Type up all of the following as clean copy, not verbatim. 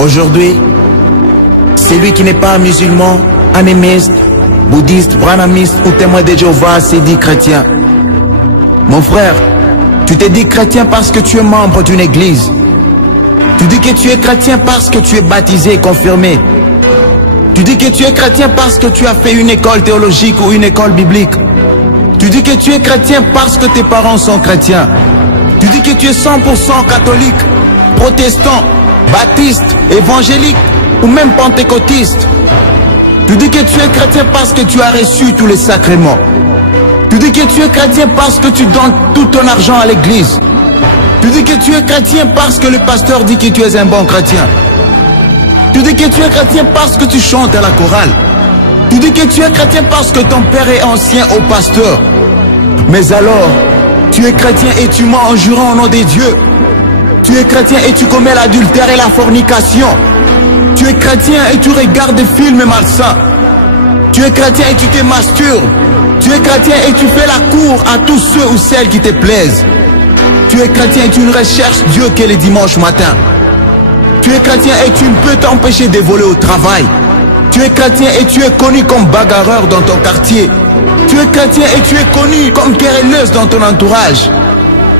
Aujourd'hui, celui qui n'est pas musulman, animiste, bouddhiste, branamiste ou témoin de Jéhovah s'est dit chrétien. Mon frère, tu t'es dit chrétien parce que tu es membre d'une église. Tu dis que tu es chrétien parce que tu es baptisé et confirmé. Tu dis que tu es chrétien parce que tu as fait une école théologique ou une école biblique. Tu dis que tu es chrétien parce que tes parents sont chrétiens. Tu dis que tu es 100% catholique, protestant, baptiste, évangélique ou même pentecôtiste. Tu dis que tu es chrétien parce que tu as reçu tous les sacrements. Tu dis que tu es chrétien parce que tu donnes tout ton argent à l'église. Tu dis que tu es chrétien parce que le pasteur dit que tu es un bon chrétien. Tu dis que tu es chrétien parce que tu chantes à la chorale. Tu dis que tu es chrétien parce que ton père est ancien au pasteur. Mais alors, tu es chrétien et tu mens en jurant au nom des dieux. Tu es chrétien et tu commets l'adultère et la fornication. Tu es chrétien et tu regardes des films malsains. Tu es chrétien et tu te masturbes. Tu es chrétien et tu fais la cour à tous ceux ou celles qui te plaisent. Tu es chrétien et tu ne recherches Dieu que les dimanches matins. Tu es chrétien et tu ne peux t'empêcher de voler au travail. Tu es chrétien et tu es connu comme bagarreur dans ton quartier. Tu es chrétien et tu es connu comme querelleuse dans ton entourage.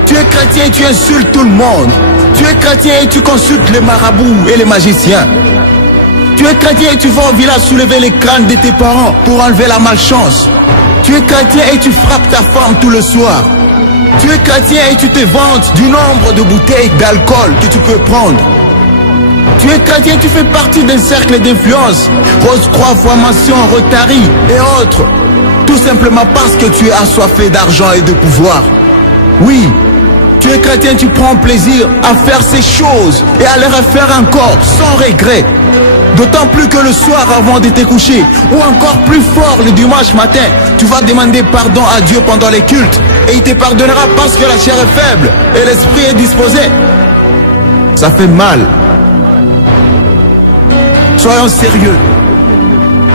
Tu es chrétien et tu insultes tout le monde. Tu es chrétien et tu consultes les marabouts et les magiciens. Tu es chrétien et tu vas au village soulever les crânes de tes parents pour enlever la malchance. Tu es chrétien et tu frappes ta femme tout le soir. Tu es chrétien et tu te vantes du nombre de bouteilles d'alcool que tu peux prendre. Tu es chrétien et tu fais partie d'un cercle d'influence, Rose-Croix, Formation, Rotary et autres. Tout simplement parce que tu es assoiffé d'argent et de pouvoir. Oui, tu es chrétien, tu prends plaisir à faire ces choses et à les refaire encore sans regret. D'autant plus que le soir avant de te coucher, ou encore plus fort le dimanche matin, tu vas demander pardon à Dieu pendant les cultes et il te pardonnera parce que la chair est faible et l'esprit est disposé. Ça fait mal. Soyons sérieux.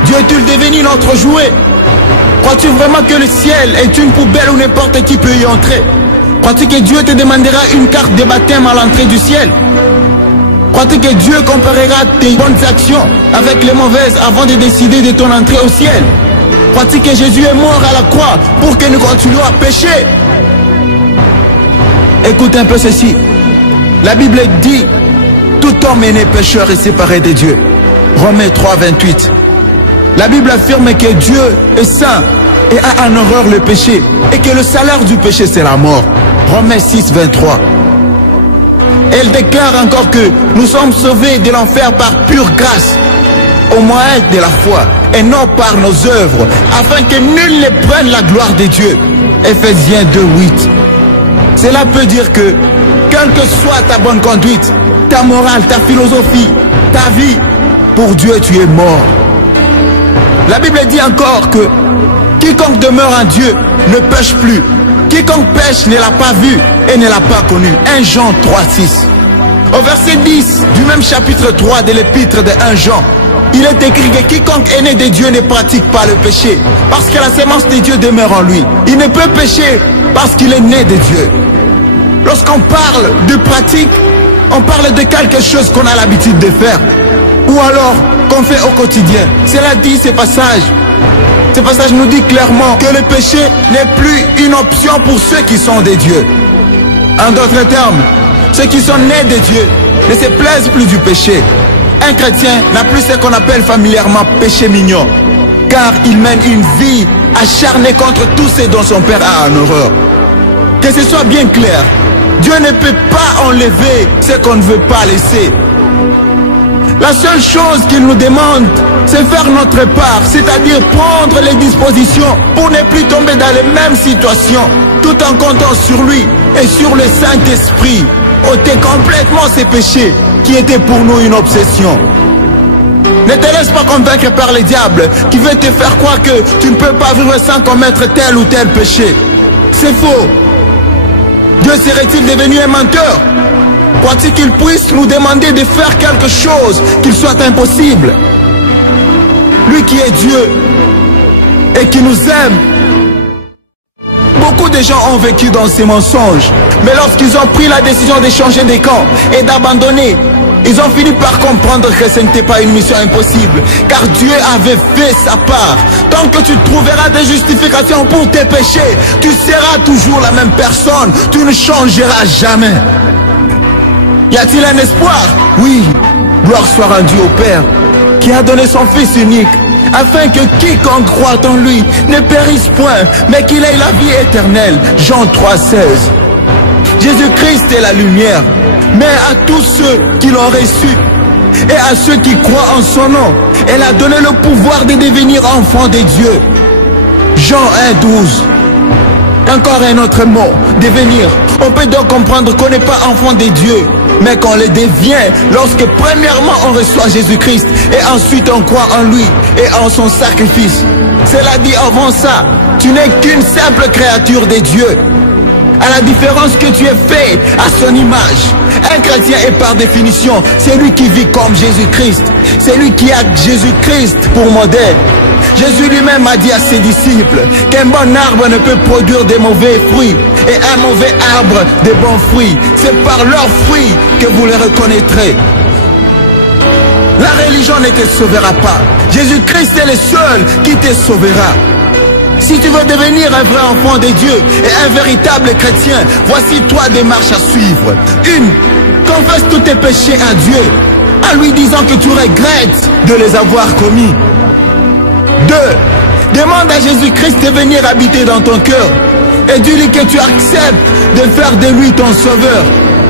Dieu est-il devenu notre jouet? Crois-tu vraiment que le ciel est une poubelle où n'importe qui peut y entrer? Crois-tu que Dieu te demandera une carte de baptême à l'entrée du ciel? Crois-tu que Dieu comparera tes bonnes actions avec les mauvaises avant de décider de ton entrée au ciel? Crois-tu que Jésus est mort à la croix pour que nous continuions à pécher? Écoute un peu ceci. La Bible dit, tout homme est né pécheur et séparé de Dieu. Romains 3, 28. La Bible affirme que Dieu est saint et a en horreur le péché et que le salaire du péché c'est la mort. Romains 6, 23. Elle déclare encore que nous sommes sauvés de l'enfer par pure grâce, au moyen de la foi et non par nos œuvres, afin que nul ne prenne la gloire de Dieu. Ephésiens 2, 8. Cela peut dire que, quelle que soit ta bonne conduite, ta morale, ta philosophie, ta vie, pour Dieu tu es mort. La Bible dit encore que quiconque demeure en Dieu ne pêche plus. Quiconque pêche ne l'a pas vu et ne l'a pas connu. 1 Jean 3, 6. Au verset 10 du même chapitre 3 de l'épître de 1 Jean, il est écrit que quiconque est né de Dieu ne pratique pas le péché, parce que la sémence de Dieu demeure en lui. Il ne peut pécher parce qu'il est né de Dieu. Lorsqu'on parle de pratique, on parle de quelque chose qu'on a l'habitude de faire, ou alors qu'on fait au quotidien. Cela dit ce passage. Ce passage nous dit clairement que le péché n'est plus une option pour ceux qui sont des dieux. En d'autres termes, ceux qui sont nés de Dieu ne se plaisent plus du péché. Un chrétien n'a plus ce qu'on appelle familièrement péché mignon, car il mène une vie acharnée contre tout ce dont son père a en horreur. Que ce soit bien clair, Dieu ne peut pas enlever ce qu'on ne veut pas laisser. La seule chose qu'il nous demande, c'est faire notre part, c'est-à-dire prendre les dispositions pour ne plus tomber dans les mêmes situations, tout en comptant sur lui et sur le Saint-Esprit, ôter complètement ces péchés qui étaient pour nous une obsession. Ne te laisse pas convaincre par le diable qui veut te faire croire que tu ne peux pas vivre sans commettre tel ou tel péché. C'est faux. Dieu serait-il devenu un menteur? Crois-tu qu'il puisse nous demander de faire quelque chose qu'il soit impossible? Lui qui est Dieu et qui nous aime. Beaucoup de gens ont vécu dans ces mensonges, mais lorsqu'ils ont pris la décision de changer de camp et d'abandonner Ils ont fini par comprendre que ce n'était pas une mission impossible, car Dieu avait fait sa part. Tant que tu trouveras des justifications pour tes péchés, tu seras toujours la même personne, tu ne changeras jamais. Y a-t-il un espoir? Oui, gloire soit rendue au Père, qui a donné son Fils unique, afin que quiconque croit en lui ne périsse point, mais qu'il ait la vie éternelle. Jean 3,16. Jésus-Christ est la lumière, mais à tous ceux qui l'ont reçu et à ceux qui croient en son nom, elle a donné le pouvoir de devenir enfants de Dieu. Jean 1,12. Encore un autre mot, devenir. On peut donc comprendre qu'on n'est pas enfant de Dieu, mais qu'on le devient lorsque premièrement on reçoit Jésus-Christ et ensuite on croit en lui et en son sacrifice. Cela dit, avant ça, tu n'es qu'une simple créature de Dieu. À la différence que tu es fait à son image. Un chrétien est par définition celui qui vit comme Jésus-Christ, celui qui a Jésus-Christ pour modèle. Jésus lui-même a dit à ses disciples qu'un bon arbre ne peut produire de mauvais fruits et un mauvais arbre de bons fruits. C'est par leurs fruits que vous les reconnaîtrez. La religion ne te sauvera pas. Jésus-Christ est le seul qui te sauvera. Si tu veux devenir un vrai enfant de Dieu et un véritable chrétien, voici trois démarches à suivre. 1. Confesse tous tes péchés à Dieu, en lui disant que tu regrettes de les avoir commis. 2. Demande à Jésus-Christ de venir habiter dans ton cœur et dis-lui que tu acceptes de faire de lui ton sauveur,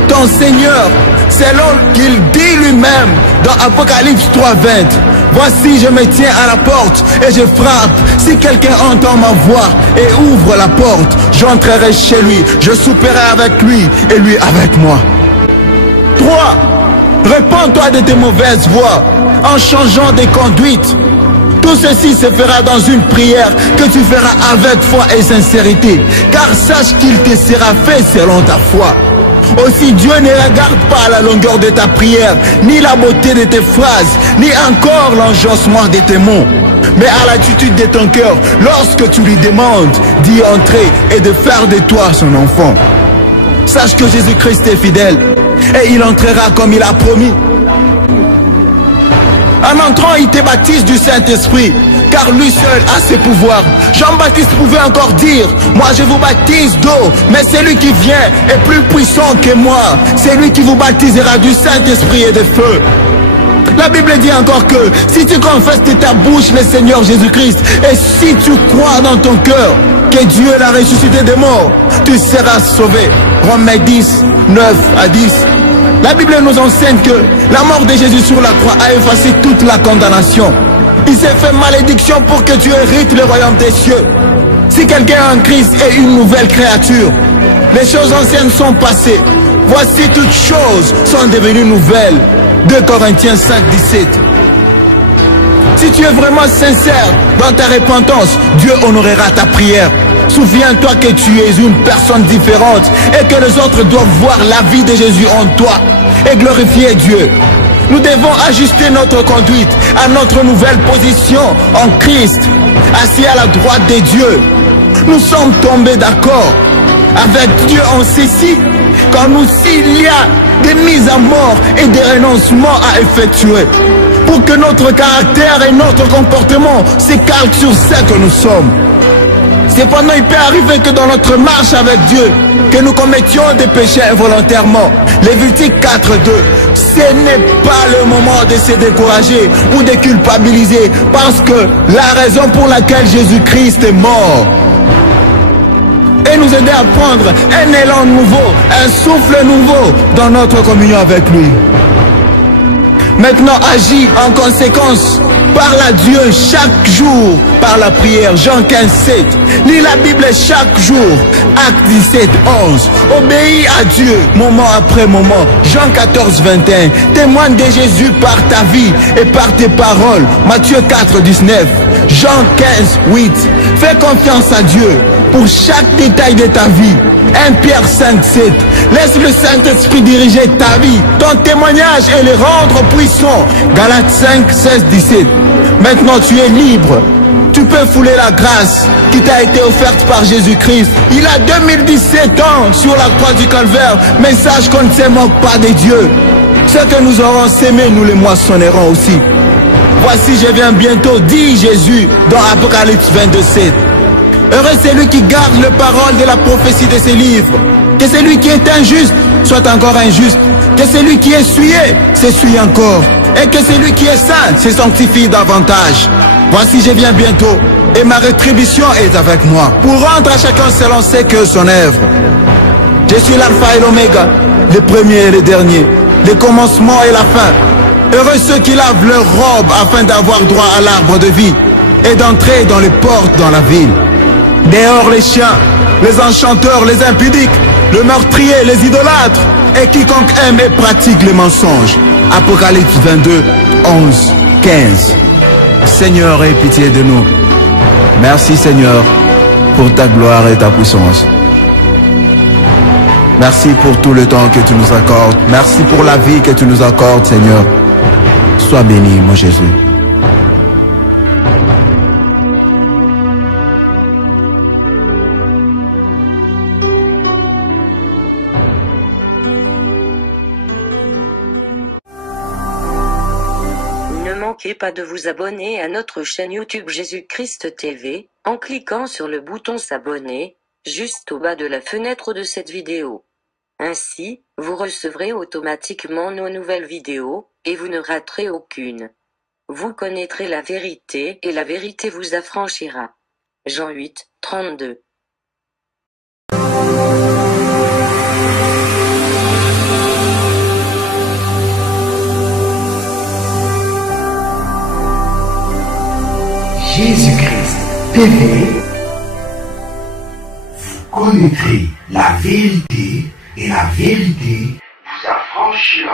ton Seigneur, selon qu'il dit lui-même dans Apocalypse 3,20. Voici, je me tiens à la porte et je frappe. Si quelqu'un entend ma voix et ouvre la porte, j'entrerai chez lui, je souperai avec lui et lui avec moi. 3. Répands-toi de tes mauvaises voies en changeant de conduite. Tout ceci se fera dans une prière que tu feras avec foi et sincérité, car sache qu'il te sera fait selon ta foi. Aussi, Dieu ne regarde pas la longueur de ta prière, ni la beauté de tes phrases, ni encore l'enjancement de tes mots, mais à l'attitude de ton cœur lorsque tu lui demandes d'y entrer et de faire de toi son enfant. Sache que Jésus-Christ est fidèle et il entrera comme il a promis. En entrant, il te baptise du Saint-Esprit, car lui seul a ses pouvoirs. Jean-Baptiste pouvait encore dire, moi je vous baptise d'eau, mais celui qui vient est plus puissant que moi. C'est lui qui vous baptisera du Saint-Esprit et de feu. La Bible dit encore que si tu confesses de ta bouche le Seigneur Jésus-Christ et si tu crois dans ton cœur que Dieu l'a ressuscité des morts, tu seras sauvé. Romains 10, 9 à 10. La Bible nous enseigne que la mort de Jésus sur la croix a effacé toute la condamnation. Il s'est fait malédiction pour que tu hérites le royaume des cieux. Si quelqu'un en Christ est une nouvelle créature, les choses anciennes sont passées. Voici toutes choses sont devenues nouvelles. 2 Corinthiens 5, 17. Si tu es vraiment sincère dans ta repentance, Dieu honorera ta prière. Souviens-toi que tu es une personne différente et que les autres doivent voir la vie de Jésus en toi et glorifier Dieu. Nous devons ajuster notre conduite à notre nouvelle position en Christ, assis à la droite de Dieu. Nous sommes tombés d'accord avec Dieu en ceci, quand nous s'il y a des mises à mort et des renoncements à effectuer, pour que notre caractère et notre comportement se calquent sur ce que nous sommes. Cependant, il peut arriver que dans notre marche avec Dieu, que nous commettions des péchés involontairement. Lévitique 4.2. Ce n'est pas le moment de se décourager ou de culpabiliser, parce que la raison pour laquelle Jésus-Christ est mort et nous aider à prendre un élan nouveau, un souffle nouveau dans notre communion avec lui. Maintenant, agis en conséquence. Parle à Dieu chaque jour par la prière. Jean 15, 7. Lis la Bible chaque jour. Acte 17, 11. Obéis à Dieu moment après moment. Jean 14, 21. Témoigne de Jésus par ta vie et par tes paroles. Matthieu 4, 19. Jean 15, 8. Fais confiance à Dieu pour chaque détail de ta vie. 1 Pierre 5, 7. Laisse le Saint-Esprit diriger ta vie, ton témoignage et le rendre puissant. Galates 5, 16, 17. Maintenant tu es libre. Tu peux fouler la grâce qui t'a été offerte par Jésus-Christ. Il a 2017 ans sur la croix du Calvaire, mais sache qu'on ne se moque pas de Dieu. ce que nous aurons sémé, nous les moissonnerons aussi. Voici, je viens bientôt, dit Jésus dans Apocalypse 22:7. Heureux celui qui garde les paroles de la prophétie de ces livres. Que celui qui est injuste soit encore injuste. Que celui qui est souillé s'essuie encore. Et que celui qui est saint se sanctifie davantage. Voici, je viens bientôt, et ma rétribution est avec moi, pour rendre à chacun selon ce que son œuvre. Je suis l'alpha et l'oméga, le premier et le dernier, le commencement et la fin. Heureux ceux qui lavent leurs robes afin d'avoir droit à l'arbre de vie et d'entrer dans les portes dans la ville. Dehors les chiens, les enchanteurs, les impudiques, le meurtrier, les idolâtres et quiconque aime et pratique les mensonges. Apocalypse 22, 11, 15. Seigneur, aie pitié de nous. Merci Seigneur pour ta gloire et ta puissance. Merci pour tout le temps que tu nous accordes. Merci pour la vie que tu nous accordes, Seigneur. Sois béni, mon Jésus. Ne manquez pas de vous abonner à notre chaîne YouTube Jésus-Christ TV, en cliquant sur le bouton s'abonner, juste au bas de la fenêtre de cette vidéo. Ainsi, vous recevrez automatiquement nos nouvelles vidéos, et vous ne raterez aucune. Vous connaîtrez la vérité, et la vérité vous affranchira. Jean 8, 32. Jésus-Christ TV, vous connaîtrez la vérité et la vérité vous affranchira.